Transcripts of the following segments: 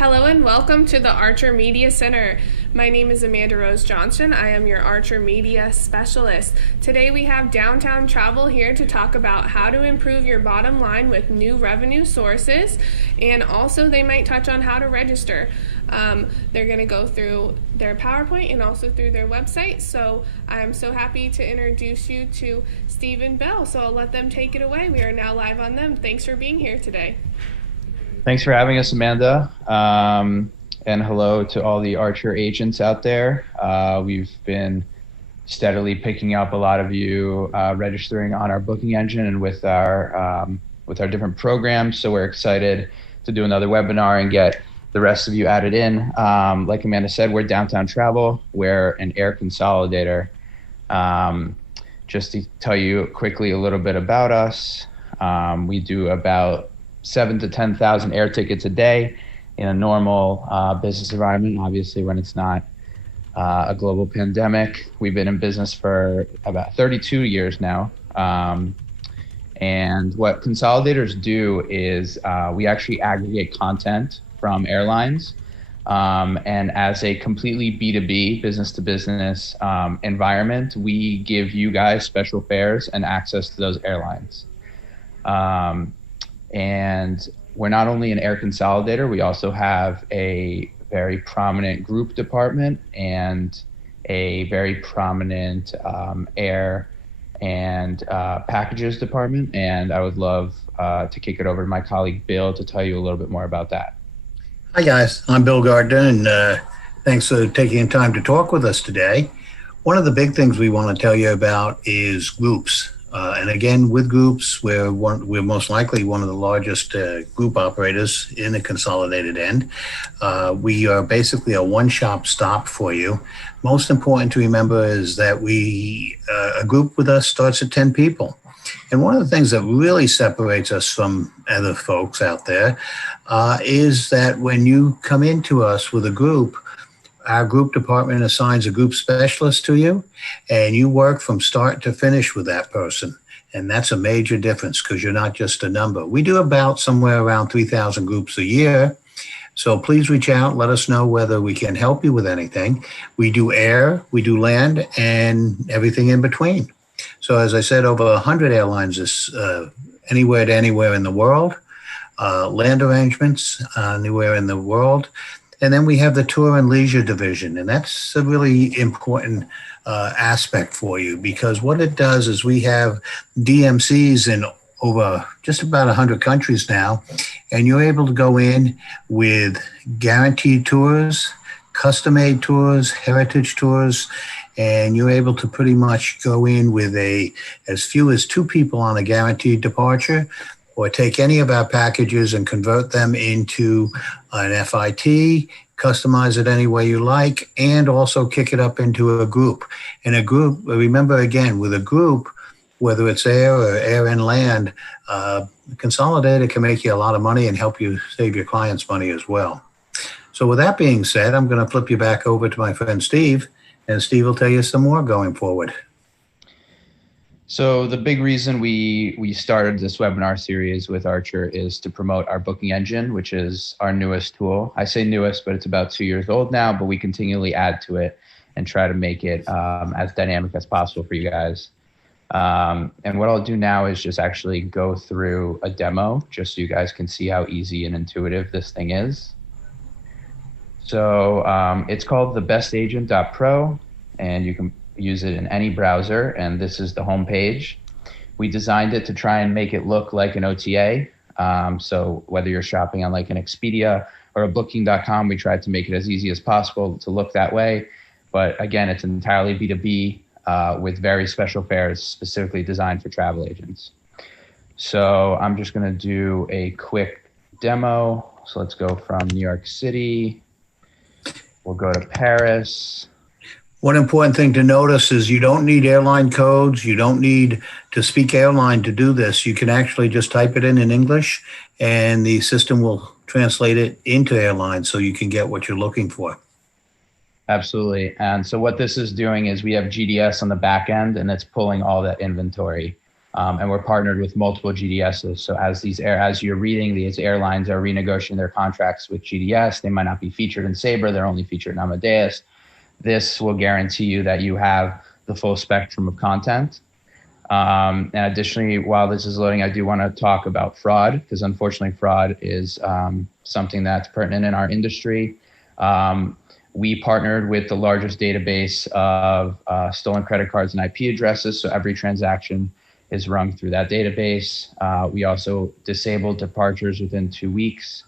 Hello and welcome to the Archer Media Center. My name is Amanda Rose Johnston. I am your Archer Media Specialist. Today we have Downtown Travel here to talk about how to improve your bottom line with new revenue sources, and also they might touch on how to register. They're going to go through their PowerPoint and also through their website. So I'm so happy to introduce you to Steve and Bill. So I'll let them take it away. We are now live on them. Thanks for being here today. Thanks for having us, Amanda. And hello to all the Archer agents out there. We've been steadily picking up a lot of you registering on our booking engine and with our different programs. So we're excited to do another webinar and get the rest of you added in. Like Amanda said, we're Downtown Travel. We're an air consolidator. Just to tell you quickly a little bit about us, we do about 7,000 to 10,000 air tickets a day in a normal business environment. Obviously, when it's not a global pandemic, we've been in business for about 32 years now. And what consolidators do is we actually aggregate content from airlines. And as a completely B2B, business to business environment, we give you guys special fares and access to those airlines. And we're not only an air consolidator, we also have a very prominent group department and a very prominent air and packages department. And I would love to kick it over to my colleague, Bill, to tell you a little bit more about that. Hi, guys. I'm Bill Gardner, and thanks for taking time to talk with us today. One of the big things we want to tell you about is groups. And again, with groups, we're most likely one of the largest group operators in the consolidated end. We are basically a one-shop stop for you. Most important to remember is that a group with us starts at 10 people. And one of the things that really separates us from other folks out there is that when you come into us with a group, our group department assigns a group specialist to you, and you work from start to finish with that person. And that's a major difference because you're not just a number. We do about somewhere around 3,000 groups a year. So please reach out, let us know whether we can help you with anything. We do air, we do land, and everything in between. So as I said, over 100 airlines is anywhere to anywhere in the world, land arrangements anywhere in the world. And then we have the tour and leisure division, and that's a really important aspect for you because what it does is we have DMCs in over just about 100 countries now, and you're able to go in with guaranteed tours, custom-made tours, heritage tours, and you're able to pretty much go in with as few as 2 people on a guaranteed departure, or take any of our packages and convert them into an FIT, customize it any way you like, and also kick it up into a group. In a group, remember again, with a group, whether it's air or air and land, Consolidator can make you a lot of money and help you save your clients money as well. So with that being said, I'm going to flip you back over to my friend Steve, and Steve will tell you some more going forward. So the big reason we started this webinar series with Archer is to promote our booking engine, which is our newest tool. I say newest, but it's about 2 years old now, but we continually add to it and try to make it as dynamic as possible for you guys. And what I'll do now is just actually go through a demo just so you guys can see how easy and intuitive this thing is. So it's called thebestagent.pro, and you can use it in any browser, and this is the home page. We designed it to try and make it look like an OTA. So whether you're shopping on like an Expedia or a booking.com, we tried to make it as easy as possible to look that way. But again, it's entirely B2B with very special fares specifically designed for travel agents. So I'm just gonna do a quick demo. So let's go from New York City. We'll go to Paris. One important thing to notice is you don't need airline codes. You don't need to speak airline to do this. You can actually just type it in English, and the system will translate it into airline so you can get what you're looking for. Absolutely. And so what this is doing is we have GDS on the back end, and it's pulling all that inventory And we're partnered with multiple GDSs. So as you're reading, these airlines are renegotiating their contracts with GDS. They might not be featured in Sabre. They're only featured in Amadeus. This will guarantee you that you have the full spectrum of content. And additionally, while this is loading, I do want to talk about fraud, because unfortunately fraud is something that's pertinent in our industry. We partnered with the largest database of stolen credit cards and IP addresses. So every transaction is run through that database. We also disabled departures within 2 weeks,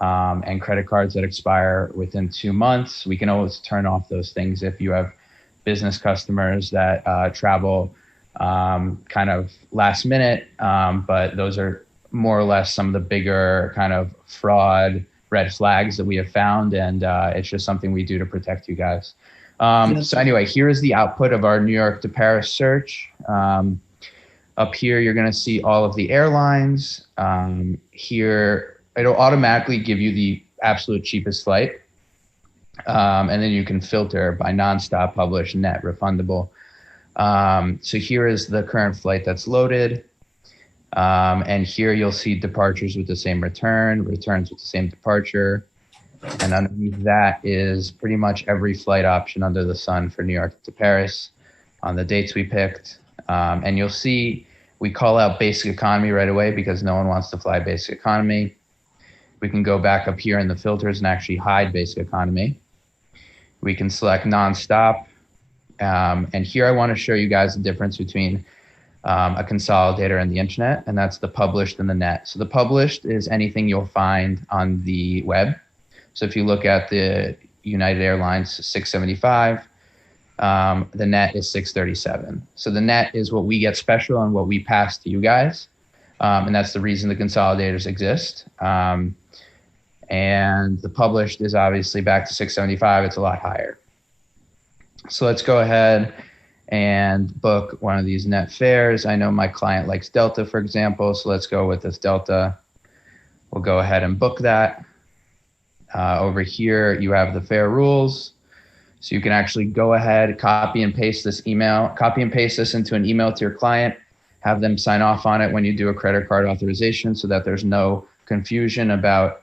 and credit cards that expire within 2 months. We can always turn off those things if you have business customers that travel kind of last minute, but those are more or less some of the bigger kind of fraud red flags that we have found, and it's just something we do to protect you guys. So anyway, here is the output of our New York to Paris search. Up here, you're going to see all of the airlines. Here, it'll automatically give you the absolute cheapest flight, and then you can filter by nonstop, publish, net, refundable. So here is the current flight that's loaded. And here you'll see departures with the same return, returns with the same departure. And underneath that is pretty much every flight option under the sun for New York to Paris on the dates we picked. And you'll see we call out basic economy right away because no one wants to fly basic economy. We can go back up here in the filters and actually hide basic economy. We can select nonstop. And here I want to show you guys the difference between a consolidator and the internet, and that's the published and the net. So the published is anything you'll find on the web. So if you look at the United Airlines 675, the net is 637. So the net is what we get special and what we pass to you guys. And that's the reason the consolidators exist. And the published is obviously back to 675. It's a lot higher. So let's go ahead and book one of these net fares. I know my client likes Delta, for example, so let's go with this Delta. We'll go ahead and book that. Over here, you have the fare rules. So you can actually go ahead, copy and paste this into an email to your client, have them sign off on it when you do a credit card authorization so that there's no confusion about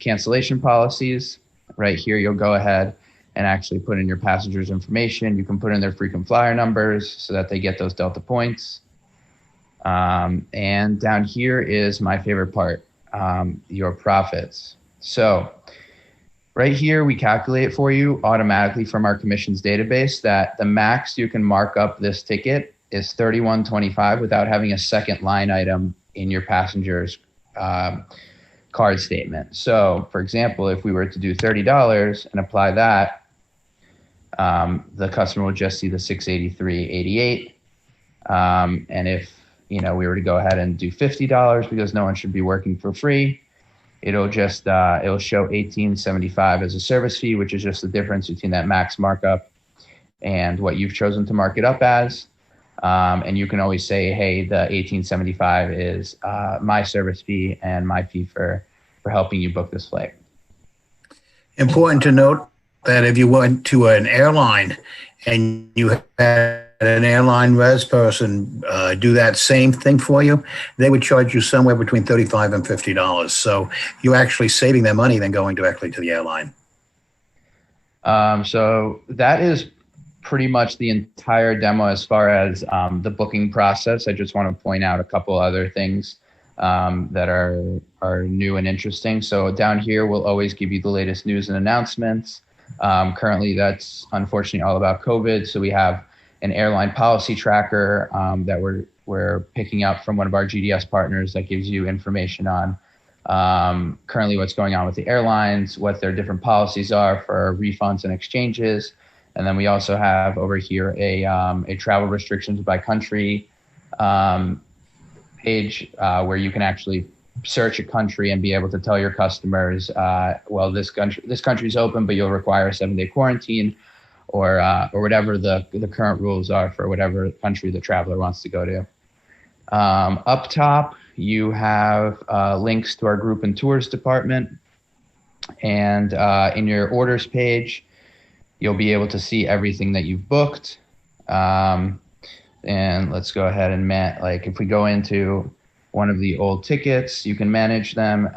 cancellation policies. Right here, you'll go ahead and actually put in your passengers' information. You can put in their frequent flyer numbers so that they get those Delta points. And down here is my favorite part, your profits. So right here, we calculate for you automatically from our commissions database that the max you can mark up this ticket is $31.25 without having a second line item in your passenger's card statement. So for example, if we were to do $30 and apply that, the customer will just see the $683.88. And if we were to go ahead and do $50 because no one should be working for free, it'll just it'll show $18.75 as a service fee, which is just the difference between that max markup and what you've chosen to mark it up as. And you can always say, hey, the $18.75 is my service fee and my fee for helping you book this flight. Important to note that if you went to an airline and you had an airline res person do that same thing for you, they would charge you somewhere between $35 and $50. So you're actually saving their money than going directly to the airline. So that is pretty much the entire demo as far as the booking process. I just want to point out a couple other things that are new and interesting. So down here, we'll always give you the latest news and announcements. Currently, that's unfortunately all about COVID. So we have an airline policy tracker that we're picking up from one of our GDS partners that gives you information on currently what's going on with the airlines, what their different policies are for refunds and exchanges. And then we also have over here a travel restrictions by country page where you can actually search a country and be able to tell your customers, well, this country's open, but you'll require a 7-day quarantine, or whatever the current rules are for whatever country the traveler wants to go to. Up top, you have links to our group and tours department, and in your orders page, you'll be able to see everything that you've booked. and let's go ahead and like if we go into one of the old tickets, you can manage them.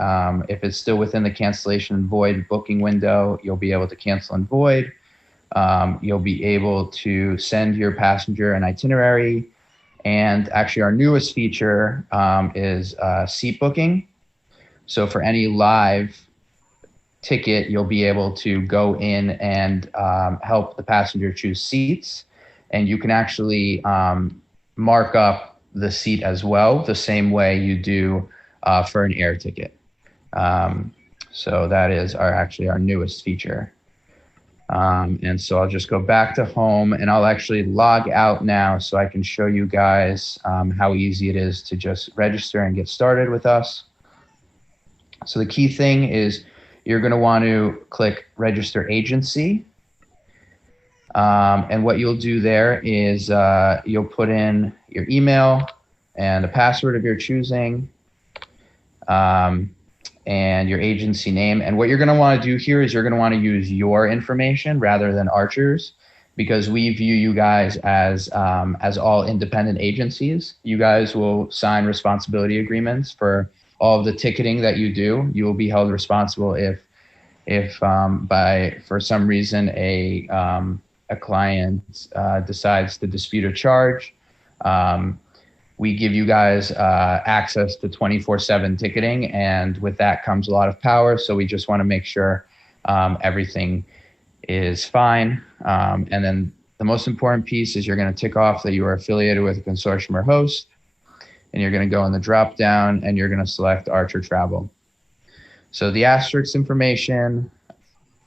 If it's still within the cancellation and void booking window, you'll be able to cancel and void. You'll be able to send your passenger an itinerary. And actually our newest feature is seat booking. So for any live ticket, you'll be able to go in and help the passenger choose seats. And you can actually mark up the seat as well, the same way you do for an air ticket. So that is actually our newest feature. And so I'll just go back to home, and I'll actually log out now so I can show you guys how easy it is to just register and get started with us. So the key thing is you're going to want to click register agency. And what you'll do there is you'll put in your email and a password of your choosing, and your agency name. And what you're going to want to do here is you're going to want to use your information rather than Archer's, because we view you guys as all independent agencies. You guys will sign responsibility agreements for all of the ticketing that you do. You will be held responsible if for some reason a client decides to dispute a charge. We give you guys access to 24/7 ticketing, and with that comes a lot of power. So we just want to make sure everything is fine. And then the most important piece is you're going to tick off that you are affiliated with a consortium or host, and you're going to go in the drop down and you're going to select Archer Travel. So the asterisk information,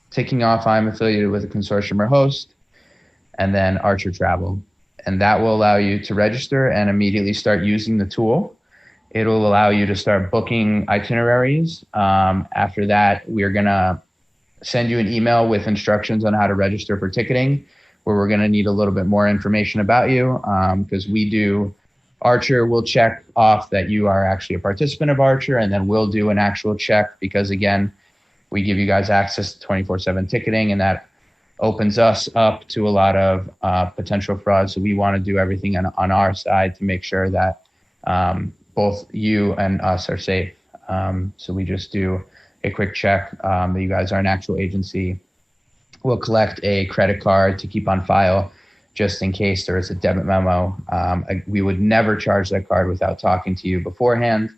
ticking off I'm affiliated with a consortium or host, and then Archer Travel. And that will allow you to register and immediately start using the tool. It'll allow you to start booking itineraries. After that, we're gonna send you an email with instructions on how to register for ticketing, where we're gonna need a little bit more information about you, because Archer will check off that you are actually a participant of Archer, and then we'll do an actual check, because again, we give you guys access to 24/7 ticketing, and that opens us up to a lot of potential fraud. So we want to do everything on our side to make sure that both you and us are safe. So we just do a quick check that you guys are an actual agency. We'll collect a credit card to keep on file just in case there is a debit memo. We would never charge that card without talking to you beforehand.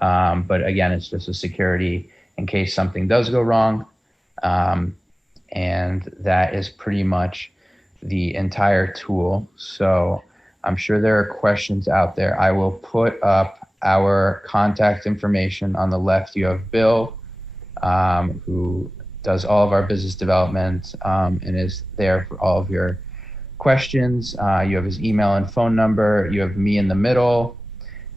But again, it's just a security in case something does go wrong. And that is pretty much the entire tool. So I'm sure there are questions out there. I will put up our contact information. On the left, you have Bill, who does all of our business development and is there for all of your questions. You have his email and phone number. You have me in the middle.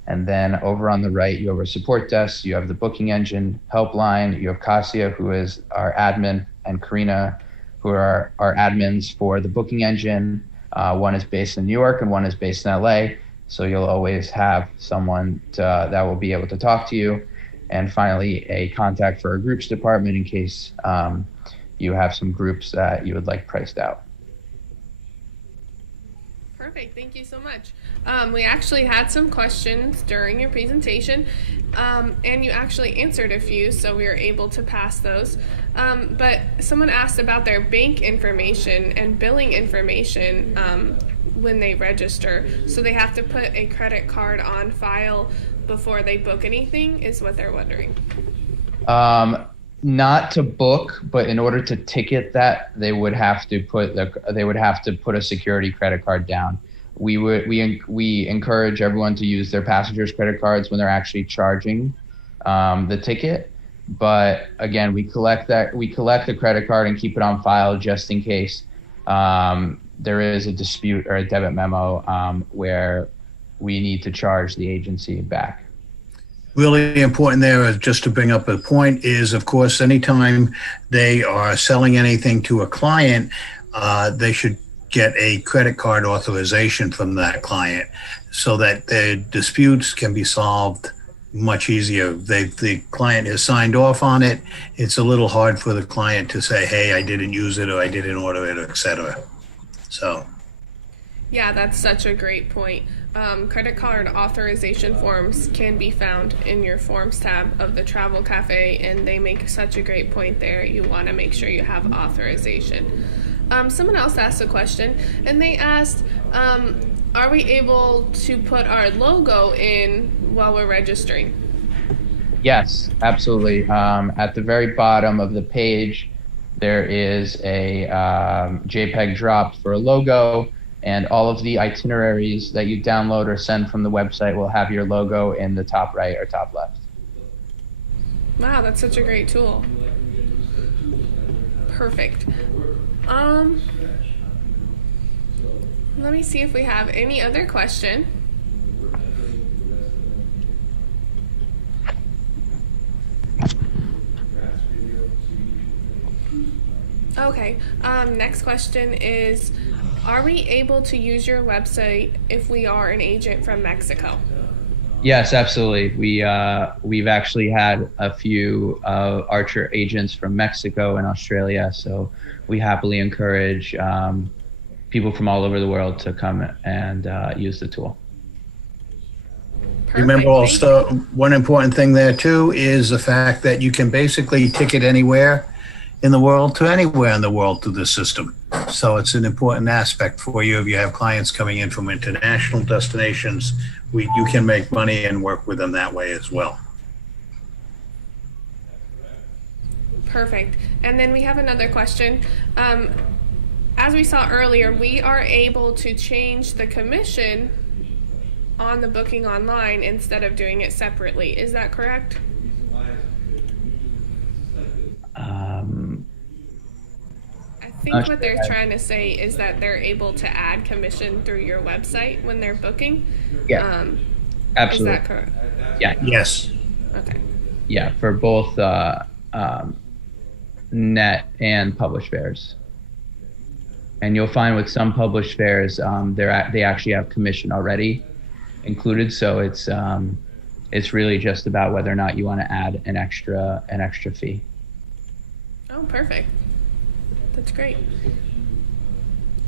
And then over on the right, you have our support desk. You have the booking engine helpline. You have Kasia, who is our admin, and Karina, who are our admins for the booking engine. One is based in New York and one is based in LA. So you'll always have someone that will be able to talk to you. And finally, a contact for our groups department in case you have some groups that you would like priced out. Perfect. Thank you so much. We actually had some questions during your presentation, and you actually answered a few, so we were able to pass those. But someone asked about their bank information and billing information when they register. So they have to put a credit card on file before they book anything, is what they're wondering. Not to book, but in order to ticket that, they would have to put a security credit card down. We encourage everyone to use their passengers' credit cards when they're actually charging the ticket. But again, we collect the credit card and keep it on file just in case there is a dispute or a debit memo where we need to charge the agency back. Really important there, just to bring up a point, is of course anytime they are selling anything to a client, they should get a credit card authorization from that client so that their disputes can be solved much easier. The client has signed off on it. It's a little hard for the client to say, hey, I didn't use it, or I didn't order it, etc. So Yeah, that's such a great point. Credit card authorization forms can be found in your forms tab of the Travel Cafe, and they make such a great point there. You want to make sure you have authorization. Someone else asked a question, and they asked, are we able to put our logo in while we're registering? Yes, absolutely. At the very bottom of the page, there is a JPEG drop for a logo, and all of the itineraries that you download or send from the website will have your logo in the top right or top left. Wow, that's such a great tool. Perfect. Let me see if we have any other question. Okay, next question is, are we able to use your website if we are an agent from Mexico? Yes, absolutely. We've actually had a few Archer agents from Mexico and Australia, so we happily encourage people from all over the world to come and use the tool. Perfect, Remember thank also, you. one important thing there too is the fact that you can basically ticket anywhere in the world to anywhere in the world through the system. So it's an important aspect for you. If you have clients coming in from international destinations, you can make money and work with them that way as well. Perfect. And then we have another question. As we saw earlier, we are able to change the commission on the booking online instead of doing it separately. Is that correct? I think what they're trying to say is that they're able to add commission through your website when they're booking. Yeah, Is absolutely. that correct? Yeah, Yes. Okay. yeah, for both net and published fares. And you'll find with some published fares, they actually have commission already included. So it's really just about whether or not you want to add an extra fee. Oh, perfect. That's great.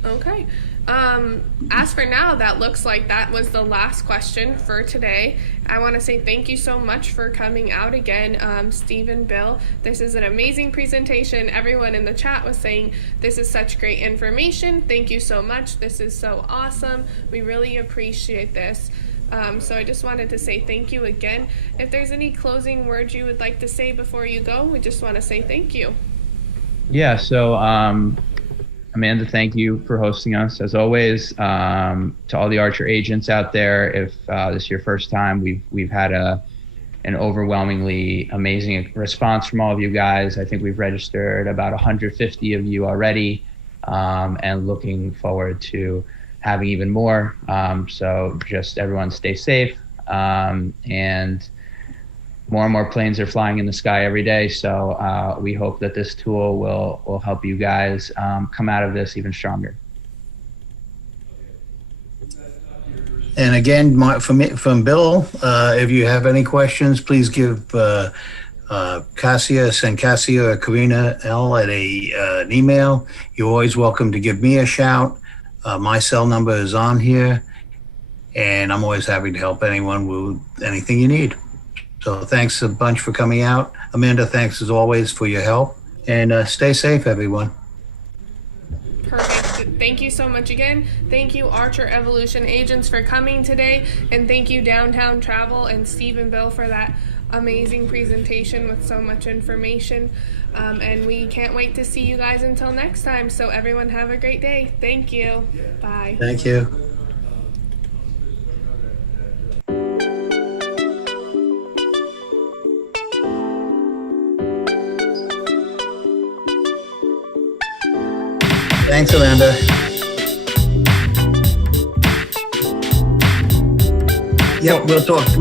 Okay. As for now, that looks like that was the last question for today. I want to say thank you so much for coming out again, Steve and Bill. This is an amazing presentation. Everyone in the chat was saying this is such great information. Thank you so much. This is so awesome. We really appreciate this. So I just wanted to say thank you again. If there's any closing words you would like to say before you go, we just want to say thank you. Yeah, so Amanda, thank you for hosting us as always. To all the Archer agents out there, if this is your first time, we've had an overwhelmingly amazing response from all of you guys. I think we've registered about 150 of you already, and looking forward to having even more. So just everyone stay safe, and more planes are flying in the sky every day. So we hope that this tool will help you guys come out of this even stronger. And again, from Bill, if you have any questions, please give Cassia or Karina L at an email. You're always welcome to give me a shout. My cell number is on here, and I'm always happy to help anyone with anything you need. So thanks a bunch for coming out. Amanda, thanks as always for your help. And stay safe, everyone. Perfect. Thank you so much again. Thank you, Archer Evolution agents, for coming today. And thank you, Downtown Travel and Steve and Bill, for that amazing presentation with so much information. And we can't wait to see you guys until next time. So everyone have a great day. Thank you. Bye. Thank you. Thanks, Amanda. Yep, we'll talk.